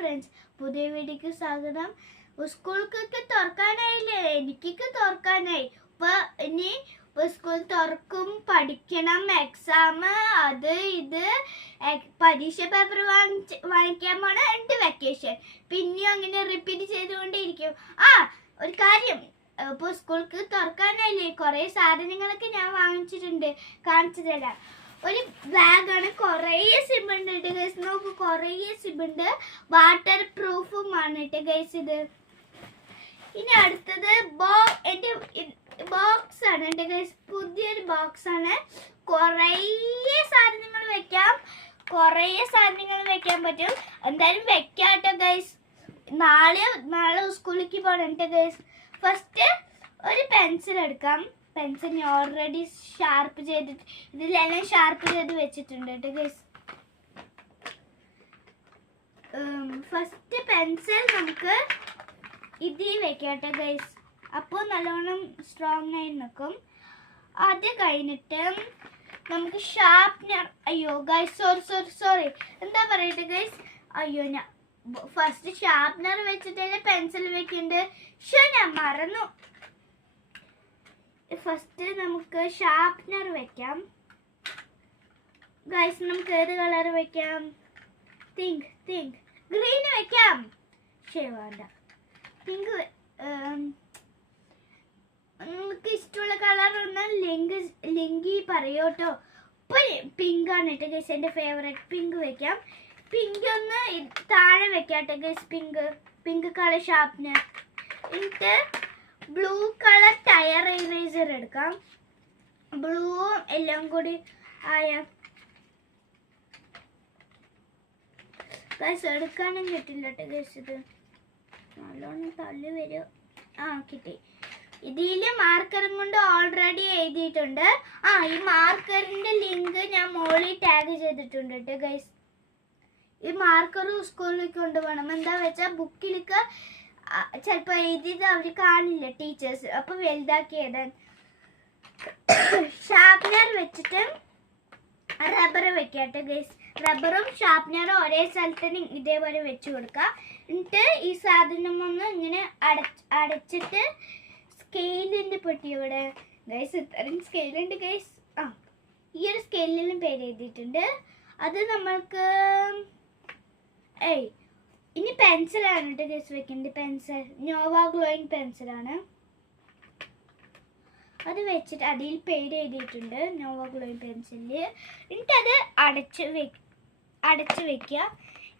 Friends, പുതിയ വീഡിയോക്ക് സ്വാഗതം. സ്കൂൾക്കൊക്കെ തുറക്കാനായില്ലേ? എനിക്കൊക്കെ തുറക്കാനായി. ഇനി സ്കൂൾ തുറക്കും, പഠിക്കണം, എക്സാം, അത് ഇത്, പരീക്ഷ പേപ്പർ വാങ്ങിക്കാൻ പോണ, ഉണ്ട് വെക്കേഷൻ. പിന്നെയും അങ്ങനെ റിപ്പീറ്റ് ചെയ്തുകൊണ്ടേയിരിക്കും. ഒരു കാര്യം, ഇപ്പോൾ സ്കൂൾക്ക് തുറക്കാനായില്ലേ, കുറേ സാധനങ്ങളൊക്കെ ഞാൻ വാങ്ങിച്ചിട്ടുണ്ട്, കാണിച്ചു തരാം. ഒരു ബാഗാണ്, കുറേ സിബുണ്ട് കേട്ടോ ഗൈസ്. നോക്കൂ, കുറേ സിബുണ്ട്, വാട്ടർ പ്രൂഫുമാണ് കേട്ടോ ഗൈസ് ഇത്. ഇനി അടുത്തത് എൻ്റെ ബോക്സ് ആണ് കേട്ടോ ഗൈസ്. പുതിയൊരു ബോക്സ് ആണ്. കുറേ സാധനങ്ങൾ വെക്കാൻ പറ്റും. എന്തായാലും വെക്കാം കേട്ടോ ഗൈസ്. നാളെ സ്കൂളിലേക്ക് പോകണം കേട്ടോ ഗൈസ്. ഫസ്റ്റ് ഒരു പെൻസിൽ എടുക്കാം. പെൻസിൽ ഓൾറെഡി ഷാർപ്പ് ചെയ്തിട്ട് ഇതിലെല്ലാം ഷാർപ്പ് ചെയ്ത് വെച്ചിട്ടുണ്ട് കേട്ടോ ഗൈസ്. ഫസ്റ്റ് പെൻസിൽ നമുക്ക് ഇതിൽ വെക്കാം കേട്ടോ ഗൈസ്. അപ്പോൾ നല്ലോണം സ്ട്രോങ് ആയി നിൽക്കും. അത് കഴിഞ്ഞിട്ട് നമുക്ക് ഷാർപ്നർ, അയ്യോ ഗൈസ്, സോറി എന്താ പറയട്ടെ ഗൈസ്, അയ്യോ ഞാൻ ഫസ്റ്റ് ഷാർപ്നർ വെച്ചിട്ടല്ലേ പെൻസിൽ വെക്കുന്നുണ്ട്. ഞാൻ മറന്നു. ഫസ്റ്റ് നമുക്ക് ഷാർപ്നർ വെക്കാം ഗൈസ്. നമുക്ക് ഏത് കളർ വെക്കാം? തിങ്ക് ഗ്രീൻ വെക്കാം. വേണ്ട, പിങ്ക്. നമുക്ക് ഇഷ്ടമുള്ള കളർ ഒന്ന് ലിങ്കി പറയോട്ടോ. പിങ്ക് ആണ് കേട്ടോ ഗൈസ്, എൻ്റെ ഫേവറേറ്റ്. പിങ്ക് വെക്കാം. പിങ്ക് ഒന്ന് താഴെ വെക്കാം കേട്ടോ ഗൈസ്. Pink colour sharpener. എന്നിട്ട് ബ്ലൂ കളർ ടയർ ഇറേസർ എടുക്കാം. ബ്ലൂവും എല്ലാം കൂടി ആയ ഗൈസ് എടുക്കാനും കിട്ടില്ല കേട്ടോ ഗൈസ്. ഇത് നല്ലോണം തള്ളി വരും. കിട്ടി. ഇതിൽ മാർക്കറും കൊണ്ട് ഓൾറെഡി എഴുതിയിട്ടുണ്ട്. ഈ മാർക്കറിന്റെ ലിങ്ക് ഞാൻ മോളിൽ ടാഗ് ചെയ്തിട്ടുണ്ട് കേട്ടോ ഗൈസ്. ഈ മാർക്കർ സ്കൂളിലേക്ക് കൊണ്ടുപോകണം. എന്താ വെച്ചാൽ ബുക്കിലേക്ക് ചിലപ്പോൾ എഴുതിയത് അവർ കാണില്ല ടീച്ചേഴ്സ്, അപ്പോൾ വലുതാക്കി എഴുതാൻ. ഷാർപ്നർ വെച്ചിട്ട് റബ്ബർ വെക്കാട്ടെ ഗൈസ്. റബ്ബറും ഷാർപ്നറും ഒരേ സ്ഥലത്തിന് ഇതേപോലെ വെച്ച് കൊടുക്കുക. എന്നിട്ട് ഈ സാധനം ഒന്ന് ഇങ്ങനെ അടച്ചിട്ട് സ്കെയിലിൻ്റെ പൊട്ടി ഇവിടെ ഗൈസ്. ഇത്രയും സ്കെയിലുണ്ട് ഗൈസ്. ഈ ഒരു സ്കെയിലിലും പേര് എഴുതിയിട്ടുണ്ട്. അത് നമ്മൾക്ക് ഇനി പെൻസിലാണ് കേട്ടോ ഗൈസ് വെക്കേണ്ടത്. പെൻസിൽ നോവ ഗ്ലോയിങ് പെൻസിലാണ്. അത് വെച്ചിട്ട് അതിൽ പേര് എഴുതിയിട്ടുണ്ട്, നോവ ഗ്ലോയിങ് പെൻസില്. എന്നിട്ട് അത് അടച്ച് വെക്കുക.